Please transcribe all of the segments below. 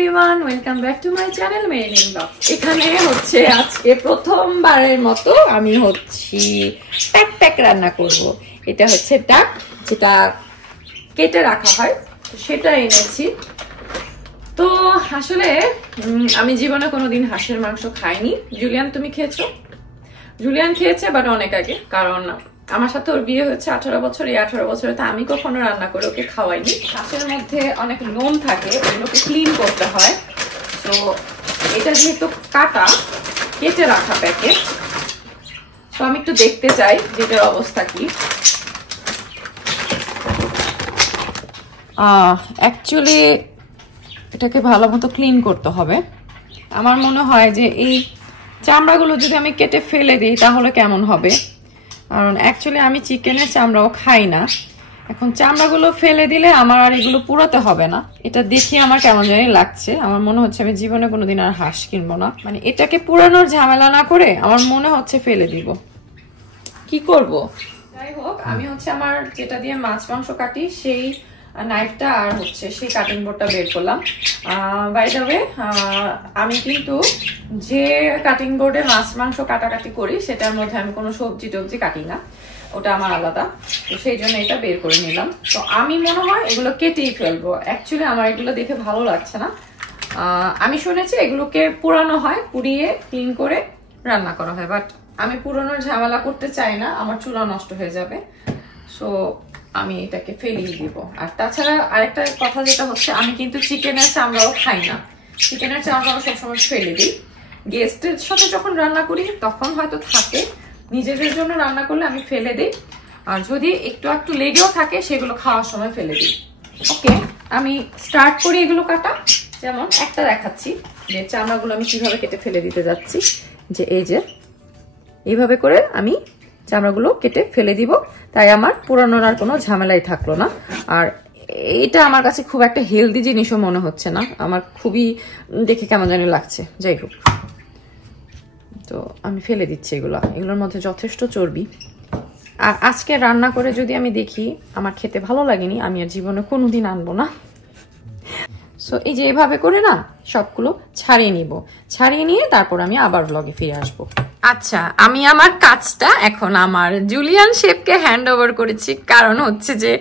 Everyone, welcome back to my channel Marilyn blogs. এখানে হচ্ছে আজকে প্রথমবারের মতো আমি টাক রান্না করব। এটা হচ্ছে টাক, যেটা কেটে রাখা হয়, সেটা এনেছি। তো আসলে আমি জীবনে কোনোদিন হাঁসের মাংস খাইনি। জুলিয়ান, তুমি খেয়েছো? জুলিয়ান খেয়েছে, বাট অনেক আগে, কারণ আমার সাথে ওর বিয়ে হচ্ছে 18 বছর। এই 18 বছরে তো আমি কখনো রান্না করে ওকে খাওয়াইনি। হাঁসের মধ্যে অনেক লোম থাকে, ওগুলোকে ক্লিন করতে হয়। তো এটা যেহেতু কেটে রাখা প্যাকেট, তো আমি একটু দেখতে চাই যেটার অবস্থা কি। অ্যাকচুয়ালি এটাকে ভালো মতো ক্লিন করতে হবে। আমার মনে হয় যে এই চামড়াগুলো যদি আমি কেটে ফেলে দিই তাহলে কেমন হবে, কারণ অ্যাকচুয়ালি আমি চিকেনের চামড়াও খাই না। এখন চামড়াগুলো ফেলে দিলে আমার আর এগুলো পুরাতে হবে না। এটা দেখে আমার কেমন জানি লাগছে। আমার মনে হচ্ছে আমি জীবনে কোনোদিন আর হাঁস কিনবো না। মানে এটাকে পুরানোর ঝামেলা না করে আমার মনে হচ্ছে ফেলে দিব। কি করব? যাই হোক, আমি আমার যেটা দিয়ে মাছ মাংস কাটি সেই নাইফটা আর সেই কাটিং বোর্ডটা বের করলাম। বাই দ্য ওয়ে, আমি কিন্তু যে কাটিং বোর্ডে মাছ মাংস কাটাকাটি করি সেটার মধ্যে আমি কোনো সবজি টবজি কাটি না, ওটা আমার আলাদা। তো সেই জন্য এটা বের করে নিলাম। তো আমি মনে হয় এগুলো কেটেই ফেলবো। অ্যাকচুয়ালি আমার এগুলো দেখে ভালো লাগছে না। আমি শুনেছি এগুলোকে পুরানো হয়, পুড়িয়ে ক্লিন করে রান্না করা হয়, বাট আমি পুরানোর ঝামেলা করতে চাই না, আমার চুলা নষ্ট হয়ে যাবে। সো আমি এটাকে ফেলিয়ে দিব। আর তাছাড়া আরেকটা কথা যেটা হচ্ছে, আমি কিন্তু চিকেনের চামড়াও খাই না। চিকেনের চামড়াও সবসময় ফেলে দিই। গেস্টের সাথে যখন রান্না করি তখন হয়তো থাকে, নিজেদের জন্য রান্না করলে আমি ফেলে দিই। আর যদি একটু একটু লেগেও থাকে সেগুলো খাওয়ার সময় ফেলে দিই। ওকে, আমি স্টার্ট করি এগুলো কাটা। যেমন একটা দেখাচ্ছি যে চামড়াগুলো আমি কিভাবে কেটে ফেলে দিতে যাচ্ছি। যে এই যে এইভাবে করে আমি চামড়াগুলো কেটে ফেলে দিব, তাই আমার পুরানোর আর কোনো ঝামেলাই থাকলো না। আর এটা আমার কাছে খুব একটা হেলদি জিনিসও মনে হচ্ছে না, আমার খুবই দেখে কেমন জানি লাগছে। যাই হোক, তো আমি ফেলে দিচ্ছি এগুলোর মধ্যে যথেষ্ট চর্বি। আর আজকে রান্না করে যদি আমি দেখি আমার খেতে ভালো লাগেনি, আমি আর জীবনে কোনোদিন আনবো না। সো এই যে এভাবে করে না সবগুলো ছাড়িয়ে নিব, ছাড়িয়ে নিয়ে তারপর আমি আবার ব্লগে ফিরে আসবো। আচ্ছা, আমি আমার কাজটা এখন আমার জুলিয়ান শেফকে হ্যান্ড ওভার করেছি, কারণ যে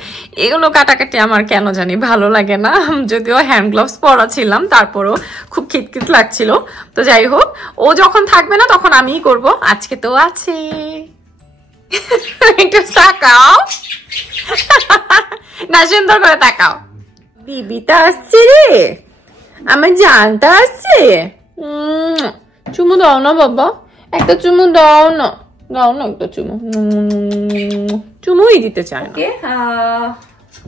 এগুলো কাটাকাটি আমার কেন জানি ভালো লাগে না। যদিও হ্যান্ড গ্লাভস পরা ছিলাম, তারপরও খুব খিটখিট লাগছিল। তো যাই হোক, ও যখন থাকবে না তখন আমিই করব। আজকে তো আছে, একটু তাকাও না, সুন্দর করে তাকাও। বিবিটা আসছে রে, আমার জানটা আসছে। চুমু দাও না বাবা, একটা চুমু দাও না, একটা চুমু। চুমুই দিতে চায় না।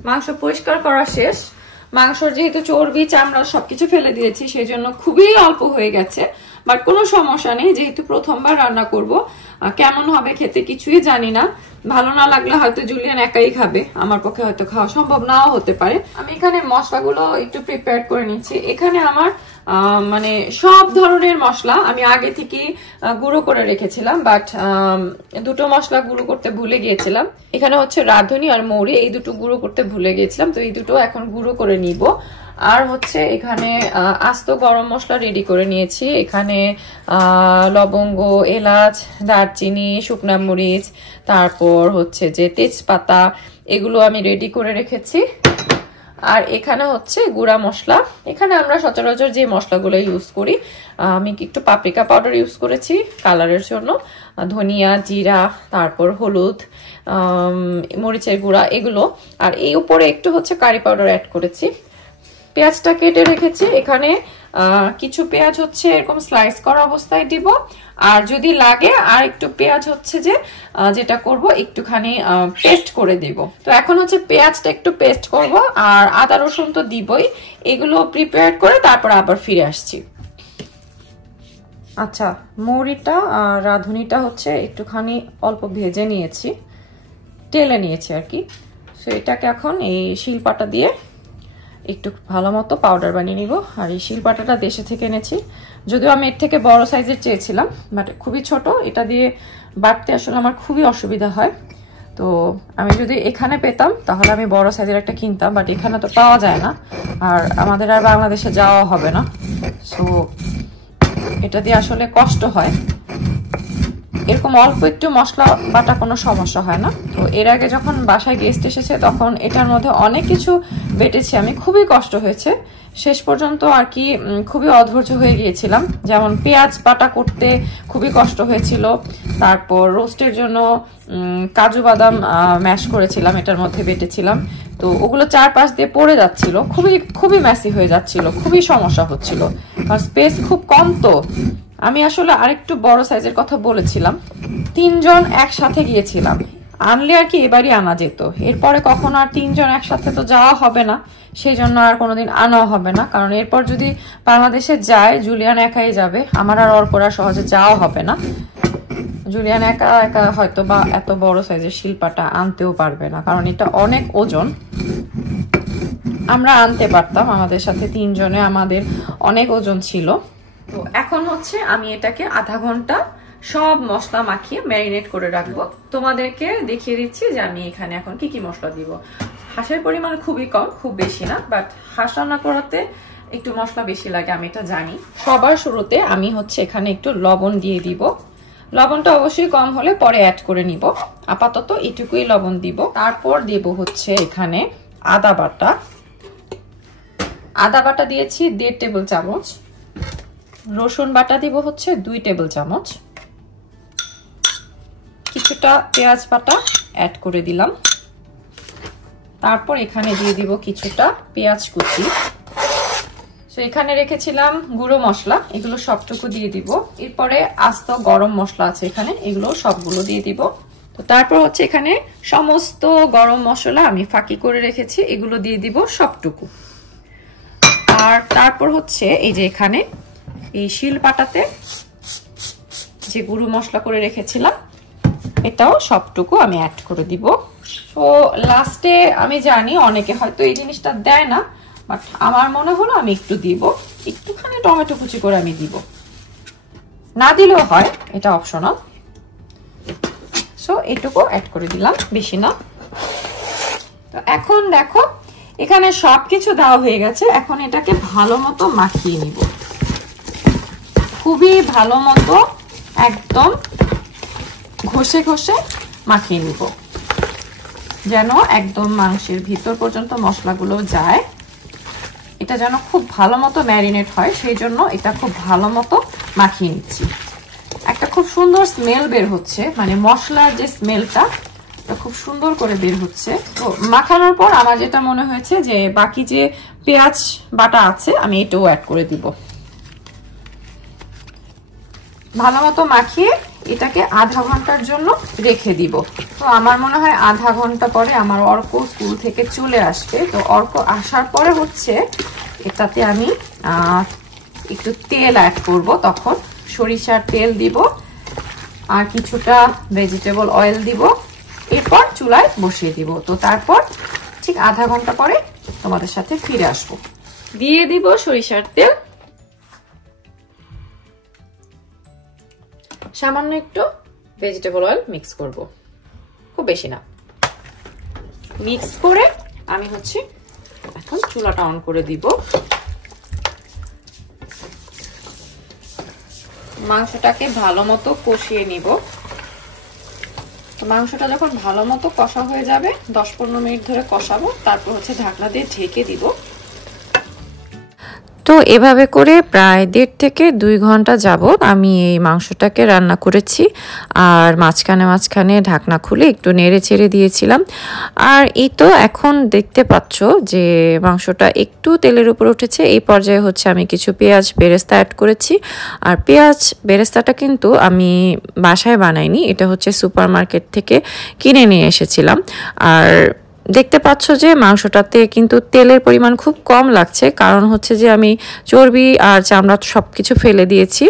মাংস পরিষ্কার করা শেষ। মাংসর যেহেতু চর্বি চামড়া সবকিছু ফেলে দিয়েছি, সেই জন্য খুবই অল্প হয়ে গেছে, বাট কোনো সমস্যা নেই। যেহেতু প্রথমবার রান্না করব, কেমন হবে খেতে কিছুই জানি না। ভালো না লাগলে হয়তো জুলিয়ান একাই খাবে, আমার পক্ষে হয়তো খাওয়া সম্ভব নাও হতে পারে। আমি এখানে মশলাগুলো একটু প্রিপেয়ার করে নিচ্ছি। এখানে আমার মানে সব ধরনের মশলা আমি আগে থেকে গুঁড়ো করে রেখেছিলাম, বাট দুটো মশলা গুঁড়ো করতে ভুলে গিয়েছিলাম। এখানে রাঁধুনি আর মৌরি, এই দুটো গুঁড়ো করতে ভুলে গিয়েছিলাম, তো এই দুটো এখন গুঁড়ো করে নিব। আর এখানে আস্ত গরম মশলা রেডি করে নিয়েছি। এখানে লবঙ্গ, এলাচ, দারচিনি, শুকনা মরিচ, তারপর যে তেজপাতা, এগুলো আমি রেডি করে রেখেছি। আর এখানে গুঁড়া মশলা। এখানে আমরা সচরাচর যে মশলাগুলো ইউজ করি, আমি একটু পাপরিকা পাউডার ইউজ করেছি কালারের জন্য, ধনিয়া, জিরা, তারপর হলুদ, মরিচের গুঁড়া, এগুলো। আর এই উপরে একটু কারি পাউডার অ্যাড করেছি। পেঁয়াজটা কেটে রেখেছি। এখানে কিছু পেঁয়াজ এরকম স্লাইস করা অবস্থায় দিব, আর যদি লাগে আর একটু পেঁয়াজ যেটা করব একটুখানি পেস্ট করে দিব। তো এখন পেঁয়াজটা একটু পেস্ট করব, আর আদা রসুন তো দিবই। এগুলো প্রিপেয়ার করে তারপর আবার ফিরে আসছি। আচ্ছা, মৌরিটা আর রাঁধুনিটা একটুখানি অল্প ভেজে নিয়েছি, টেলে নিয়েছি আর কি। সো এটাকে এখন এই শিলপাটা দিয়ে একটু ভালো মতো পাউডার বানিয়ে নিব। আর এই শিলপাটাটা দেশে থেকে এনেছি, যদিও আমি এর থেকে বড় সাইজের চেয়েছিলাম, বাট খুবই ছোট, এটা দিয়ে বাটতে আসলে আমার খুবই অসুবিধা হয়। তো আমি যদি এখানে পেতাম তাহলে আমি বড় সাইজের একটা কিনতাম, বাট এখানে তো পাওয়া যায় না, আর আমাদের আর বাংলাদেশে যাওয়া হবে না। সো এটা দিয়ে আসলে কষ্ট হয়। এরকম অল্প একটু মশলা বাটা কোনো সমস্যা হয় না। তো এর আগে যখন বাসায় গেস্ট এসেছে তখন এটার মধ্যে অনেক কিছু বেটেছি আমি, খুবই কষ্ট হয়েছে শেষ পর্যন্ত আর কি, খুবই অধৈর্য হয়ে গিয়েছিলাম। যেমন পেঁয়াজ বাটা করতে খুবই কষ্ট হয়েছিল, তারপর রোস্টের জন্য কাজু বাদাম ম্যাশ করেছিলাম, এটার মধ্যে বেটেছিলাম, তো ওগুলো চারপাশ দিয়ে পড়ে যাচ্ছিল, খুবই ম্যাসি হয়ে যাচ্ছিল, খুবই সমস্যা হচ্ছিল, কারণ স্পেস খুব কম। তো আমি আসলে আরেকটু বড় সাইজের কথা বলেছিলাম, 3 জন একসাথে গিয়েছিলাম, আনলে আর কি এবারই আনা যেত, এরপরে কখনো আর 3 জন একসাথে তো যাওয়া হবে না, সেই জন্য আর কোনোদিন আনাও হবে না। কারণ এরপর যদি বাংলাদেশে যায় জুলিয়ান একাই যাবে, আমার আর অর্করা সহজে যাওয়া হবে না। জুলিয়ান একা একা হয়তো বা এত বড় সাইজের শিল্পাটা আনতেও পারবে না, কারণ এটা অনেক ওজন। আমরা আনতে পারতাম, আমাদের সাথে 3 জনে আমাদের অনেক ওজন ছিল। তো এখন হচ্ছে আমি এটাকে আধা ঘন্টা সব মশলা মাখিয়ে ম্যারিনেট করে রাখবো। তোমাদেরকে দেখিয়ে দিচ্ছি যে আমি এখানে এখন কি কি মশলা দিব। হাঁসের পরিমাণ খুবই কম, খুব বেশি না, বাট হাঁস রান্না করাতে একটু মশলা বেশি লাগে, আমি এটা জানি। সবার শুরুতে আমি হচ্ছে এখানে একটু লবণ দিয়ে দিব। লবণটা অবশ্যই কম হলে পরে অ্যাড করে নিব, আপাতত এটুকুই লবণ দিব। তারপর দেব হচ্ছে এখানে আদা বাটা। আদা বাটা দিয়েছি 1.5 টেবিল চামচ। রসুন বাটা দিব হচ্ছে 2 টেবিল চামচ। কিছুটা পেঁয়াজ বাটা অ্যাড করে দিলাম। তারপর এখানে দিয়ে দিব কিছুটা পেঁয়াজ কুচি। সো এখানে রেখেছিলাম গুঁড়ো মশলা, এগুলো সবটুকু দিয়ে দিব। এরপরে আস্ত গরম মশলা আছে এখানে, এগুলো সবগুলো দিয়ে দিব। তো তারপর হচ্ছে এখানে সমস্ত গরম মশলা আমি ফাঁকি করে রেখেছি, এগুলো দিয়ে দিব সবটুকু। আর তারপর হচ্ছে এই যে এখানে এই শিলপাটাতে যে গুঁড়ো মশলা করে রেখেছিলাম এটাও সবটুকু আমি অ্যাড করে দিব। তো লাস্টে আমি জানি অনেকে হয়তো এই জিনিসটা দেয় না, বাট আমার মনে হলো আমি একটু দিব, একটুখানি টমেটো কুচি করে আমি দিব, না দিলেও হয়, এটা অপশনাল। সো এটুকু অ্যাড করে দিলাম, বেশি না। তো এখন দেখো এখানে সবকিছু দেওয়া হয়ে গেছে, এখন এটাকে ভালো মতো মাখিয়ে নিব, খুবই ভালো মতো একদম ঘষে ঘষে মাখিয়ে নিব, যেন একদম মাংসের ভিতর পর্যন্ত মশলাগুলো যায়। এটা যেন খুব ভালো মতো ম্যারিনেট হয়, সেই জন্য এটা খুব ভালো মতো মাখিয়ে নিচ্ছি। একটা খুব সুন্দর স্মেল বের হচ্ছে, মানে মশলার যে স্মেলটা খুব সুন্দর করে বের হচ্ছে। তো মাখানোর পর আমার যেটা মনে হয়েছে যে বাকি যে পেঁয়াজ বাটা আছে আমি এটাও অ্যাড করে দিব। ভালো মতো মাখিয়ে এটাকে আধা ঘন্টার জন্য রেখে দিব। তো আমার মনে হয় আধা ঘন্টা পরে আমার অর্ক স্কুল থেকে চলে আসবে। তো অর্ক আসার পরে হচ্ছে এটাতে আমি একটু তেল অ্যাড করব, তখন সরিষার তেল দিব আর কিছুটা ভেজিটেবল অয়েল দিব, এরপর চুলায় বসিয়ে দিব। তো তারপর ঠিক আধা ঘন্টা পরে তোমাদের সাথে ফিরে আসবো। দিয়ে দিব সরিষার তেল, সামান্য একটু ভেজিটেবল অয়েল মিক্স করব, খুব বেশি না। মিক্স করে আমি হচ্ছে এখন চুলাটা অন করে দিব। মাংসটাকে ভালো মতো কষিয়ে নিব। মাংসটা যখন ভালো মতো কষা হয়ে যাবে 10-15 মিনিট ধরে কষাবো, তারপর হচ্ছে ঢাকনা দিয়ে ঢেকে দিব। তো এভাবে করে প্রায় 1.5 থেকে 2 ঘন্টা যাবত আমি এই মাংসটাকে রান্না করেছি, আর মাঝখানে ঢাকনা খুলে একটু নেড়ে চেড়ে দিয়েছিলাম। আর এই তো এখন দেখতে পাচ্ছ যে মাংসটা একটু তেলের উপর উঠেছে। এই পর্যায়ে হচ্ছে আমি কিছু পেঁয়াজ বেরেস্তা অ্যাড করেছি। আর পেঁয়াজ বেরেস্তাটা কিন্তু আমি বাসায় বানাইনি, এটা হচ্ছে সুপার মার্কেট থেকে কিনে নিয়ে এসেছিলাম। আর দেখতে পাচ্ছ যে মাংসটাতে কিন্তু তেলের পরিমাণ খুব কম লাগছে, কারণ হচ্ছে যে আমি চর্বি আর চামড়া সব কিছু ফেলে দিয়েছি,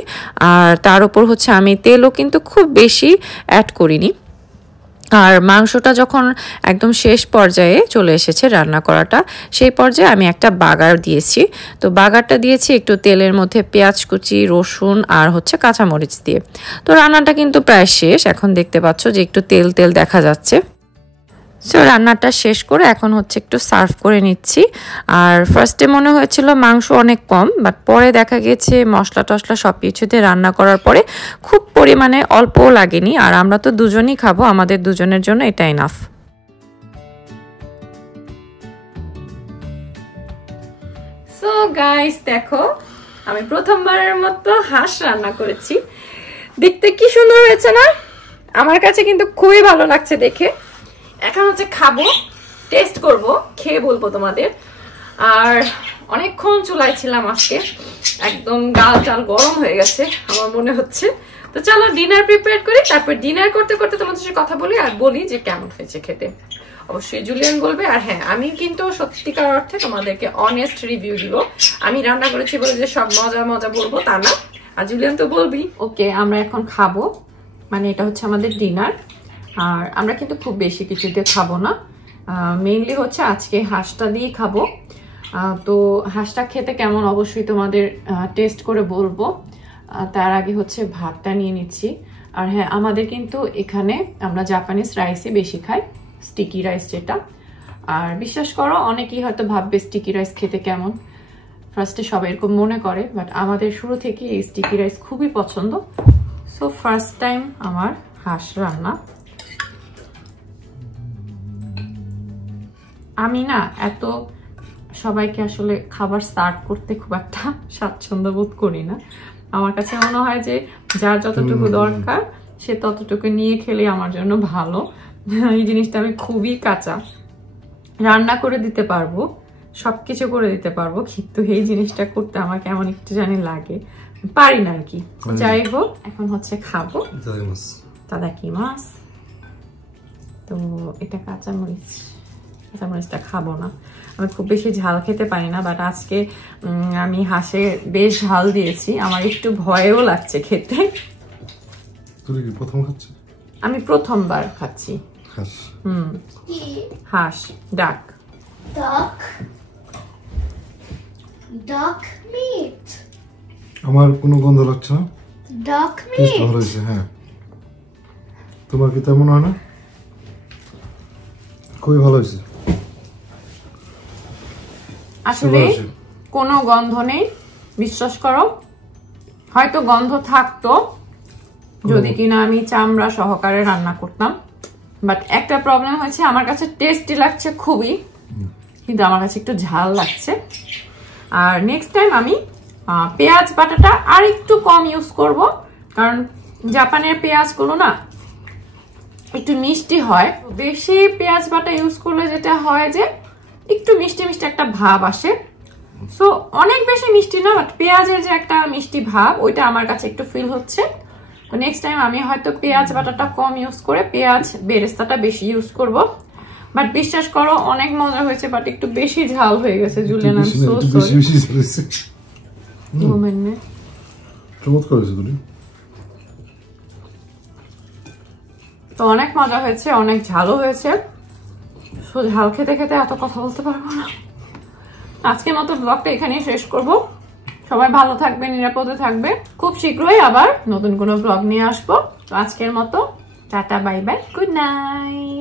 আর তার উপর হচ্ছে আমি তেলও কিন্তু খুব বেশি অ্যাড করিনি। আর মাংসটা যখন একদম শেষ পর্যায়ে চলে এসেছে রান্না করাটা, সেই পর্যায়ে আমি একটা বাগার দিয়েছি। তো বাগারটা দিয়েছি একটু তেলের মধ্যে পেঁয়াজ কুচি, রসুন আর হচ্ছে কাঁচামরিচ দিয়ে। তো রান্নাটা কিন্তু প্রায় শেষ, এখন দেখতে পাচ্ছ যে একটু তেল তেল দেখা যাচ্ছে। সো রান্নাটা শেষ করে এখন হচ্ছে একটু সার্ভ করে নিচ্ছি। আর ফার্স্টে মনে হয়েছিল মাংস অনেক কম, বাট পরে দেখা গেছে মশলা টশলা সব কিছুতে রান্না করার পরে খুব পরিমাণে অল্পও লাগেনি। আর আমরা তো দুজনই খাবো, আমাদের দুজনের জন্য এটা ইনাফ। সো গাইস দেখো, আমি প্রথমবারের মতো হাঁস রান্না করেছি। দেখতে কি সুন্দর হয়েছে না? আমার কাছে কিন্তু খুবই ভালো লাগছে দেখে। এখন হচ্ছে খাবো, টেস্ট করব, খেয়ে বলবো তোমাদের। আর অনেকক্ষণ চুলায় ছিলাম আজকে, একদম গাল টাল গরম হয়ে গেছে আমার মনে হচ্ছে। তো চলো ডিনার প্রিপেয়ার করি, তারপর ডিনার করতে করতে তোমাদের সাথে কথা বলি আর বলি যে কেমন হয়েছে খেতে। অবশ্যই জুলিয়ান বলবে। আর হ্যাঁ, আমি কিন্তু সত্যিকার অর্থে তোমাদেরকে অনেস্ট রিভিউ দিব। আমি রান্না করেছি বলে যে সব মজা মজা বলবো তা না, আর জুলিয়ান তো বলবি। ওকে, আমরা এখন খাবো, মানে এটা হচ্ছে আমাদের ডিনার। আর আমরা কিন্তু খুব বেশি কিছু দিয়ে খাবো না, মেইনলি হচ্ছে আজকে হাঁসটা দিয়ে খাবো। তো হাঁসটা খেতে কেমন অবশ্যই তোমাদের টেস্ট করে বলবো। তার আগে হচ্ছে ভাতটা নিয়ে নিচ্ছি। আর হ্যাঁ, আমাদের কিন্তু এখানে আমরা জাপানিজ রাইসই বেশি খাই, স্টিকি রাইস যেটা। আর বিশ্বাস করো, অনেকেই হয়তো ভাববে স্টিকি রাইস খেতে কেমন, ফার্স্টে সবাই এরকম মনে করে, বাট আমাদের শুরু থেকে এই স্টিকি রাইস খুবই পছন্দ। সো ফার্স্ট টাইম আমার হাঁস রান্না। আমি না এত সবাইকে আসলে খাবার সার্ভ করতে খুব একটা স্বাচ্ছন্দ্য বোধ করি না। আমার কাছে মনে হয় যে যার যতটুকু দরকার সে ততটুকু নিয়ে খেলে আমার জন্য ভালো। এই জিনিসটা আমি খুবই কাঁচা, রান্না করে দিতে পারবো, সবকিছু করে দিতে পারবো, কিন্তু এই জিনিসটা করতে আমার কেমন একটু জানি লাগে, পারি না আর কি। যাই হোক, এখন হচ্ছে খাবো তাদাকিমাস। তো এটা কাঁচামরিচ, কাঁচামরিচটা খাবো না, আমি খুব বেশি ঝাল খেতে পারি না। বাট আজকে আমি হাঁসে বেশ ঝাল দিয়েছি, আমার একটু ভয়ও লাগছে খেতে। আমি প্রথমবার খাচ্ছি হাঁস। ডাক ডাক মিট, আমার কোনো গন্ধ লাগছে না, ডাক মিট ভালো হয়েছে। হ্যাঁ, তোমার কি তেমন হয় না? খুবই ভালো হয়েছে। আসলে কোনো গন্ধ নেই, বিশ্বাস করো। হয়তো গন্ধ থাকতো যদি কিনা আমি চামড়া সহকারে রান্না করতাম, বাট একটা প্রবলেম হয়েছে, আমার কাছে টেস্টি লাগছে খুবই, কিন্তু আমার কাছে একটু ঝাল লাগছে। আর নেক্সট টাইম আমি পেঁয়াজ বাটাটা আর একটু কম ইউজ করব, কারণ জাপানের পেঁয়াজগুলো না একটু মিষ্টি হয়। বেশি পেঁয়াজ বাটা ইউজ করলে যেটা হয় যে একটু মিষ্টি মিষ্টি একটা ভাব আসে। সো অনেক বেশি মিষ্টি না, বাট পেঁয়াজের যে একটা মিষ্টি ভাব ওইটা আমার কাছে একটু ফিল হচ্ছে। তো নেক্সট টাইম আমি হয়তো পেঁয়াজ বাটাটা কম ইউজ করে পেঁয়াজ বেরেস্তাটা বেশি ইউজ করব। বাট বিশ্বাস করো অনেক মজা হয়েছে, বাট একটু বেশি ঝাল হয়ে গেছে Julian. I am so sorry. চমৎকার হয়েছে তুমি। তো অনেক মজা হয়েছে, অনেক ঝালও হয়েছে। সো ঝাল খেতে খেতে এত কথা বলতে পারবো না। আজকের মতো ব্লগটা এখানেই শেষ করব। সবাই ভালো থাকবে, নিরাপদে থাকবে। খুব শীঘ্রই আবার নতুন কোনো ব্লগ নিয়ে আসবো। তো আজকের মতো tata, bye bye, good night.